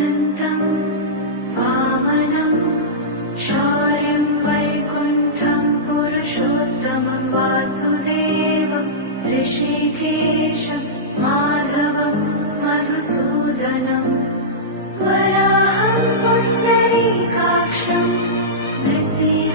अनन्तं वामनं शौर्यं वैकुण्ठं पुरुषोत्तमं वासुदेवं ऋषिकेशं माधवं मधुसूदनं वराहं पुण्डरीकाक्षं नृसिंहं